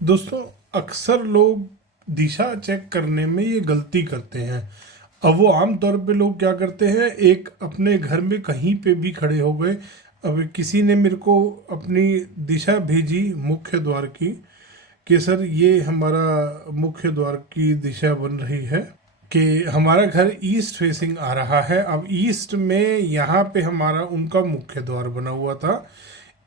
दोस्तों, अक्सर लोग दिशा चेक करने में ये गलती करते हैं। अब वो आम तौर पे लोग क्या करते हैं, एक अपने घर में कहीं पे भी खड़े हो गए। अब किसी ने मेरे को अपनी दिशा भेजी मुख्य द्वार की कि सर ये हमारा मुख्य द्वार की दिशा बन रही है कि हमारा घर ईस्ट फेसिंग आ रहा है। अब ईस्ट में यहाँ पे हमारा उनका मुख्य द्वार बना हुआ था।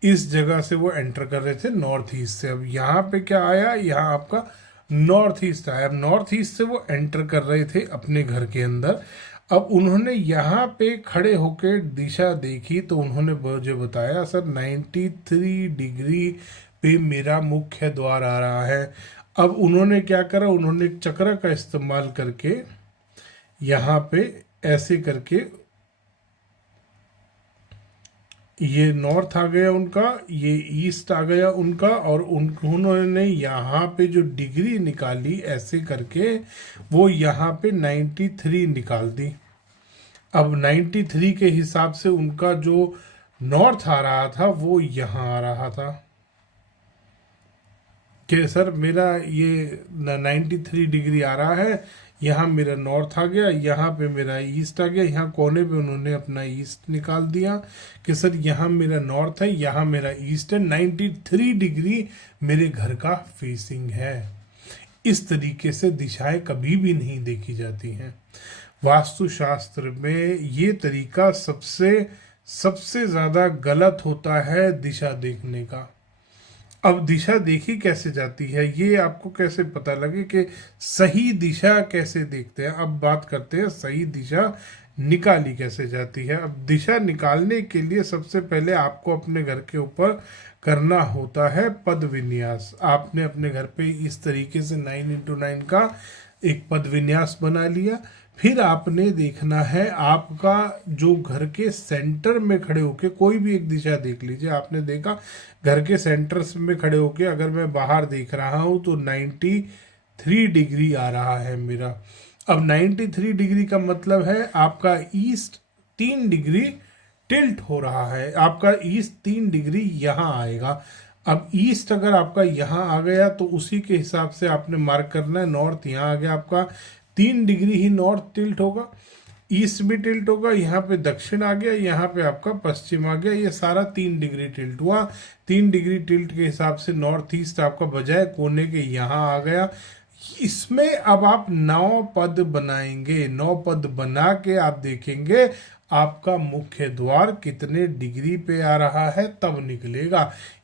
इस जगह से वो एंटर कर रहे थे नॉर्थ ईस्ट से। अब यहाँ पे क्या आया, यहाँ आपका नॉर्थ ईस्ट आया। अब नॉर्थ ईस्ट से वो एंटर कर रहे थे अपने घर के अंदर। अब उन्होंने यहाँ पे खड़े होके दिशा देखी तो उन्होंने मुझे बताया, सर 93 डिग्री पे मेरा मुख्य द्वार आ रहा है। अब उन्होंने क्या करा, उन्होंने एक चक्र का इस्तेमाल करके यहाँ पे ऐसे करके ये नॉर्थ आ गया उनका, ये ईस्ट आ गया उनका, और उन्होंने यहाँ पे जो डिग्री निकाली ऐसे करके वो यहाँ पे 93 निकाल दी। अब 93 के हिसाब से उनका जो नॉर्थ आ रहा था वो यहाँ आ रहा था कि सर मेरा ये 93 डिग्री आ रहा है, यहाँ मेरा नॉर्थ आ गया, यहाँ पे मेरा ईस्ट आ गया। यहाँ कोने पे उन्होंने अपना ईस्ट निकाल दिया कि सर यहाँ मेरा नॉर्थ है, यहाँ मेरा ईस्ट है, 93 डिग्री मेरे घर का फेसिंग है। इस तरीके से दिशाएं कभी भी नहीं देखी जाती हैं। वास्तुशास्त्र में ये तरीका सबसे सबसे ज़्यादा गलत होता है दिशा देखने का। अब दिशा देखी कैसे जाती है, ये आपको कैसे पता लगे कि सही दिशा कैसे देखते हैं। अब बात करते हैं सही दिशा निकाली कैसे जाती है। अब दिशा निकालने के लिए सबसे पहले आपको अपने घर के ऊपर करना होता है पद विन्यास। आपने अपने घर पे इस तरीके से 9x9 का एक पद विन्यास बना लिया। फिर आपने देखना है आपका जो घर के सेंटर में खड़े होके कोई भी एक दिशा देख लीजिए। आपने देखा घर के सेंटर में खड़े होके अगर मैं बाहर देख रहा हूँ तो 93 डिग्री आ रहा है मेरा। अब 93 डिग्री का मतलब है आपका ईस्ट 3 डिग्री टिल्ट हो रहा है। आपका ईस्ट 3 डिग्री यहाँ आएगा। अब ईस्ट अगर आपका यहाँ आ गया तो उसी के हिसाब से आपने मार्क करना है। नॉर्थ यहाँ आ गया आपका, 3 डिग्री ही नॉर्थ टिल्ट होगा, ईस्ट भी टिल्ट होगा। यहाँ पे दक्षिण आ गया, यहाँ पे आपका पश्चिम आ गया। ये सारा 3 डिग्री टिल्ट हुआ। 3 डिग्री टिल्ट के हिसाब से नॉर्थ ईस्ट आपका बजाय कोने के यहाँ आ गया। इसमें अब आप 9 पद बनाएंगे। 9 पद बना के आप देखेंगे आपका मुख्य द्वार कितने डिग्री पे आ रहा है, तब निकलेगा।